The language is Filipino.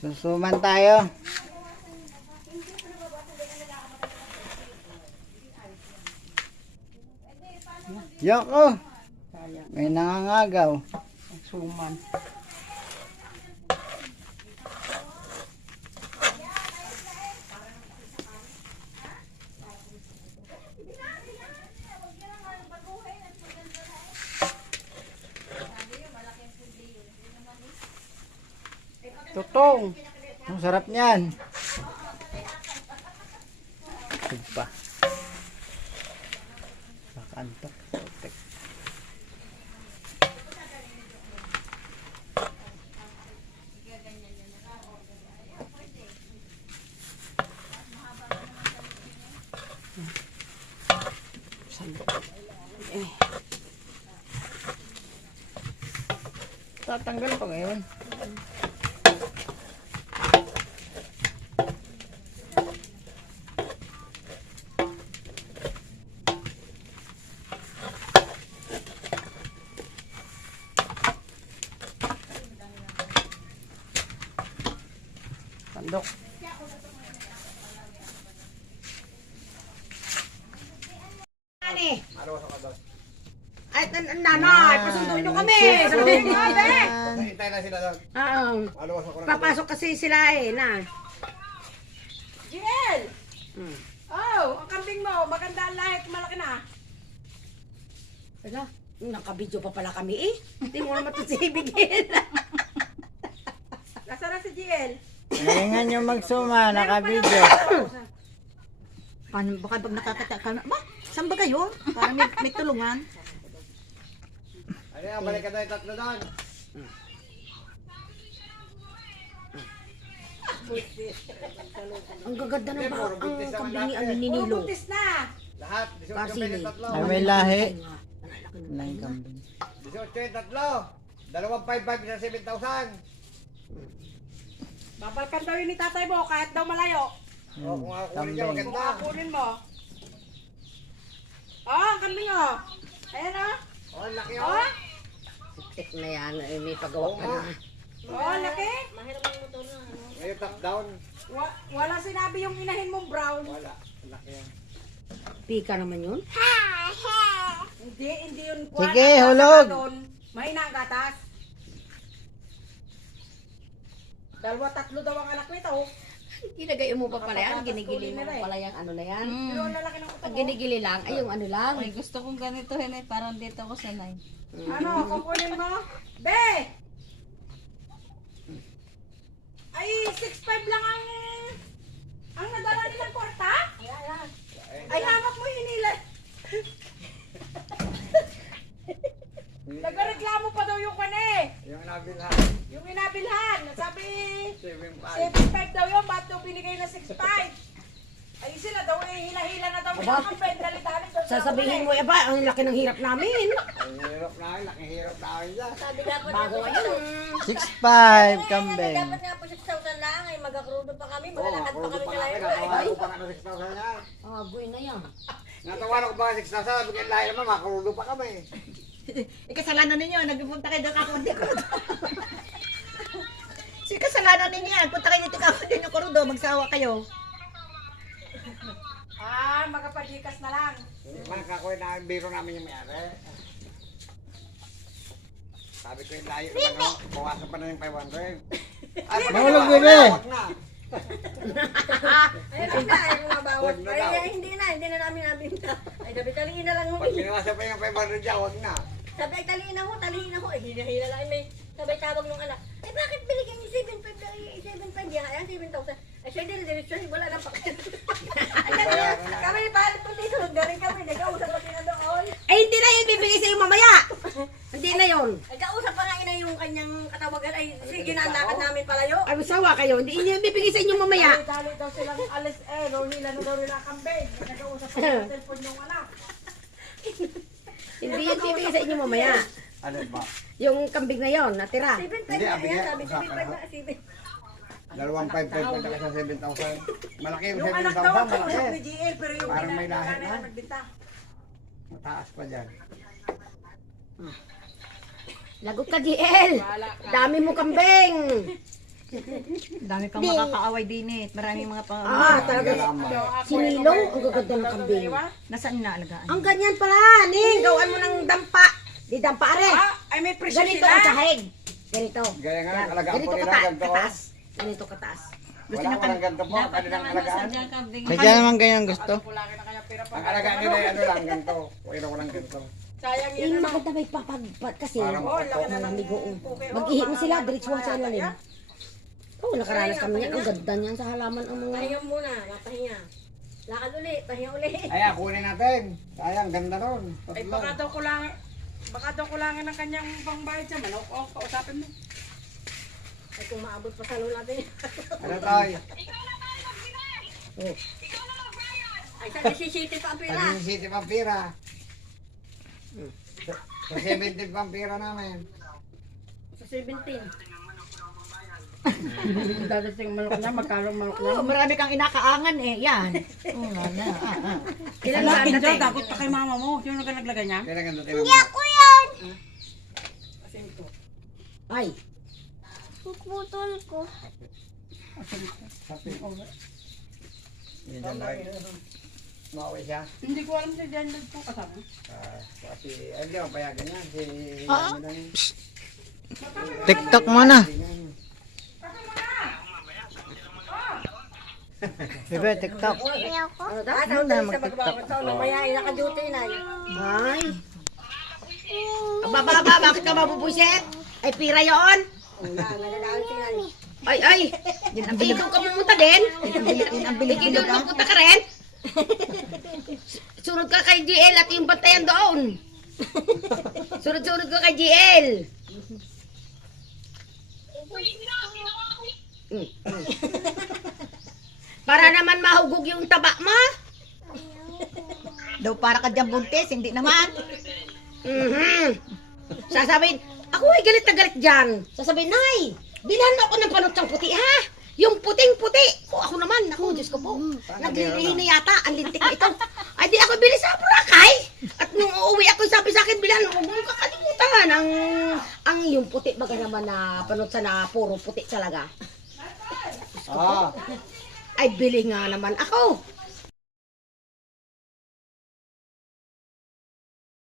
Susuman tayo. Yoko. May nangangagaw. Suman. Tutong. Ang sarap niyan. Sugpa. Sakantok. Putek. Tatanggal pa ngayon. Sandok. Ani. Ay, nanay, pasunduin nyo kami. Sabihin nyo kami. Hintay na sila doon. Maluwas ako na. Papasok kasi sila na. Jiel! Oh, ang kambing mo, maganda ang lahi, malaki na. Ala, nakabidyo pa pala kami Hindi mo naman ito sibigin. Nasaan na si Jiel? Ngayon nyo magsuma, nakabidyo. Paano baka pag nakakata ka na? Ba? Saan ba kayo? Para may tulungan. Ano yan, balik ka tayo tatlo doon. Ang gaganda ng Puro ang buntis naman kambing ni lahat ni Nilo. Buntis na. Lahat, 18 Kasi kami ng tatlo. Ay, may lahi. Lang kambing. 18 yung tatlo. 255 sa 7,000. Babalikan daw yun ni tatay mo kahit daw malayo. O, kung kukunin niya, Kambing. maganda. Kunin mo. Oh, ang kambing oh. Ayan oh. O, ang laki Oh. o. Tik na yan, may pagawa Oo pa nga. na. Oh, laki. Ngayon, top down. Wala sinabi yung inahin mong brown. Wala. Ang laki yan. Pika naman yun. Hindi yun. Sige, hulog. Mahina ang gatas. Dalawa, tatlo daw ang anak nito. Ginagay mo pa pala yan, ginigili mo pa pala yung ano na yan. Pero ang lalaki ng utak Ang mo. ginigili lang, ay yung ano lang. Ay, gusto kong ganito, Henay. Parang dito ako sanay. Ano, kukunin mo? Be! Ay, 6'5 lang ang nadala nilang kwarta? Ay, hamak mo yung hinila. Nagreklamo pa daw yung kane. Yung nabilhan. Yung inabilhan. Sabi, 7,500. 7'5 daw yun, ba't daw binigay na 6'5? Ay, sila daw hila-hila na daw yung kampay. Dali-dali daw. Sasabihin mo, ba, ang laki ng hirap namin. Ang hirap na yun. Laki hirap na yun dyan. Bago ngayon. 6'5 kambing. Dapat nga po 6,000 lang ay mag-akrudo pa kami, Oo, maglalakad pa makulo kami pa sa kami. layo. Natawaran ko pa nga ng 6,000 yan. Ah, buhay na yan. Natawaran ko pa nga 6,000. Bigyan lahi naman, makulo pa kami. Kasalanan ninyo, nagpunta kayo doon kakunti ko. Kasalanan ninyo yan, punta kayo dito kakunti yung kurudo, magsawa kayo. Ah, magpapadikas na lang. Mga kakoy na biro namin yung mayari. Sabi ko yung layo naman, no? Bawasan pa na yung 500. Ay, Mahulog, bebe. Wag na. Ay, hindi na, ay bumabawat. Wag na daw. Ay, hindi na namin nabinta. Ay, sabi, taliin na lang mo. Pag binawasan pa yung 500 dyan, wag na. Sabi, ay, taliin ako. Ay, hinahila lang. May sabay tawag nung anak. Ay, bakit binigyan niyo 7,500? Ay, 7,500 yan. Ayan, 7,000. Ay, siya din, diretso. Wala nang pakit. Ay, kami, pahalit po dito. Galing kami. Nag-ausap pa sila doon. Ay, hindi na yun bibigay sa'yo mamaya. Hindi na yun. Nag-ausap pa nga ina yung kanyang katawagan. Ay, sige na, lakad namin palayo. Ay, masawa kayo. Hindi niyo bibigay sa inyo mamaya. Dali daw silang alis daw hila na daw nila kambing. Nag-uusap pa sa cellphone yung anak. Hindi yan bibigay sa inyo mamaya. Ano ba? Yung kambing na yon, natira. 7,500 Hindi, na. abigyan. Ayan, sabi, 7,500 na. 7,500. 2,500 punta ka sa 7,000. Malaki yung Yung anak daw 7,000, ang kausap ni malaki. GL pero yung Parang may ginagawa lahat na na. nagbinta. Mataas pa dyan. Lagot ka, GL. Dami mo kambing. Dami pang makakaaway din eh. Maraming mga pang... Talaga. Si Nilong, ang gaganda ng kambing. Nasaan na alagaan? Ang ganyan pala, Ning. Gawan mo ng dampa. Di dampa, are. Ay, may presyo Ganito sila. ang sahig. Ganito. Gaya nga, Yan. alagaan po Ganito nila, ganito. kataas. Ganito kataas. Wala ko ng ganito po, Dapat kanilang naman alagaan. masadyang kambing. Kaya naman ganyan gusto. Ang alagaan nila ay ano lang, ganito. Wala ko ng ganito. Sayang yan. Yung maganda may papagpag kasi. Parang Malamigo. Mag-ihi mo sila, diretso sa ilalim. Oo, nakaranas kami yan. Ang ganda niyan sa halaman ang mga... Pahinga muna, pahinga. Lakad uli, pahinga uli. Ay, kunin natin. Sayang, ganda nun. Ay, baka daw kulangan ng kanyang pangbayad sa manok. O, kausapin mo. Ay, kung maabot pa sa lula natin. Ano tayo? Ay, sa City pa ang pira. Sa City Pampira. Sa 70 Pampira namin. Sa 17. Dadating manok na, magkano manok na. Oh, marami kang inakaangan eh. Yan. Oh, na. Ilan Wala, ba Kinjo, dating? dagot pa kay mama mo. Sino ka naglagay niya? Kaya ganda tingnan mo. Ay, Hindi dyan tayo. Mauwi siya. Hindi ko alam si Jan po kasama. Kasi, hindi mo payagan yan. Si... ano yun? TikTok mo na. Bebe, TikTok. Ano daw? Ano daw sa magbabago sa mamaya ay naka-duty na. ay. Baba, bakit ka mabubuisit? Ay, pira yon. Wala, nagdadaan sila. Ay. Ikaw ka pumunta din? Ikaw pumunta ka rin? Sunod ka kay GL at yung bantayan doon. Sunod ka kay GL. Para naman mahugog yung taba mo. Daw para ka dyan buntis, hindi naman. Sasabihin, ako ay galit na galit dyan. Sasabihin, Nay, bilhan mo ako ng panutsang puti ha. Yung puting-puti. O ako naman, ako, Diyos ko po. Naglilihi na yata, ang lintik na ito. Ay di ako bili sa Boracay. At nung uuwi ako, sabi sa akin, bilhan, huwag mong kakalimutan. Ang yung puti baga naman na panutsa na puro puti talaga. Ah, Ay, bili nga naman ako.